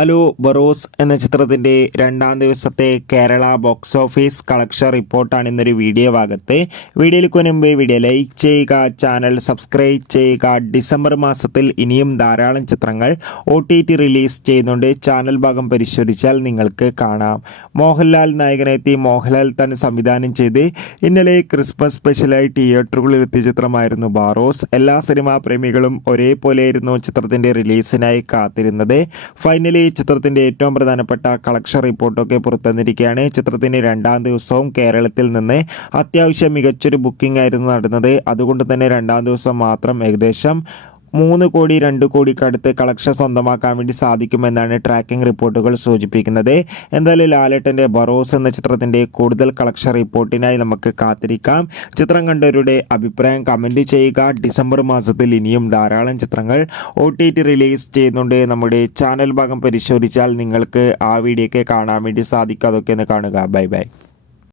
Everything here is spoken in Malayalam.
ഹലോ ബറോസ് എന്ന ചിത്രത്തിൻ്റെ രണ്ടാം ദിവസത്തെ കേരള ബോക്സ് ഓഫീസ് കളക്ഷൻ റിപ്പോർട്ടാണ് ഇന്നൊരു വീഡിയോ ഭാഗത്ത്. വീഡിയോയിലേക്ക് മുൻപ് വീഡിയോ ലൈക്ക് ചെയ്യുക, ചാനൽ സബ്സ്ക്രൈബ് ചെയ്യുക. ഡിസംബർ മാസത്തിൽ ഇനിയും ധാരാളം ചിത്രങ്ങൾ OTT റിലീസ് ചെയ്യുന്നുണ്ട്. ചാനൽ ഭാഗം പരിശോധിച്ചാൽ നിങ്ങൾക്ക് കാണാം. മോഹൻലാൽ നായകനെത്തി മോഹൻലാൽ തന്നെ സംവിധാനം ചെയ്ത് ഇന്നലെ ക്രിസ്മസ് സ്പെഷ്യലായി തിയേറ്ററുകളിൽ എത്തിയ ചിത്രമായിരുന്നു ബാറോസ്. എല്ലാ സിനിമാ പ്രേമികളും ഒരേപോലെയായിരുന്നു ചിത്രത്തിൻ്റെ റിലീസിനായി കാത്തിരുന്നത്. ഫൈനലി ചിത്രത്തിൻ്റെ ഏറ്റവും പ്രധാനപ്പെട്ട കളക്ഷൻ റിപ്പോർട്ടൊക്കെ പുറത്തുവന്നിരിക്കുകയാണ്. ചിത്രത്തിൻ്റെ രണ്ടാം ദിവസവും കേരളത്തിൽ നിന്ന് അത്യാവശ്യം മികച്ചൊരു ബുക്കിംഗ് ആയിരുന്നു നടന്നത്. അതുകൊണ്ട് തന്നെ രണ്ടാം ദിവസം മാത്രം ഏകദേശം 3 കോടി 2 കോടിക്കടുത്ത് കളക്ഷൻ സ്വന്തമാക്കാൻ വേണ്ടി സാധിക്കുമെന്നാണ് ട്രാക്കിംഗ് റിപ്പോർട്ടുകൾ സൂചിപ്പിക്കുന്നത്. എന്തായാലും ലാലേട്ടൻ്റെ ബറോസ് എന്ന ചിത്രത്തിൻ്റെ കൂടുതൽ കളക്ഷൻ റിപ്പോർട്ടിനായി നമുക്ക് കാത്തിരിക്കാം. ചിത്രം കണ്ടവരുടെ അഭിപ്രായം കമൻറ്റ് ചെയ്യുക. ഡിസംബർ മാസത്തിൽ ഇനിയും ധാരാളം ചിത്രങ്ങൾ OTT റിലീസ് ചെയ്യുന്നുണ്ട്. നമ്മുടെ ചാനൽ ഭാഗം പരിശോധിച്ചാൽ നിങ്ങൾക്ക് ആ വീഡിയോ ഒക്കെ കാണാൻ വേണ്ടി സാധിക്കും. അതൊക്കെ ഒന്ന് കാണുക. Bye bye.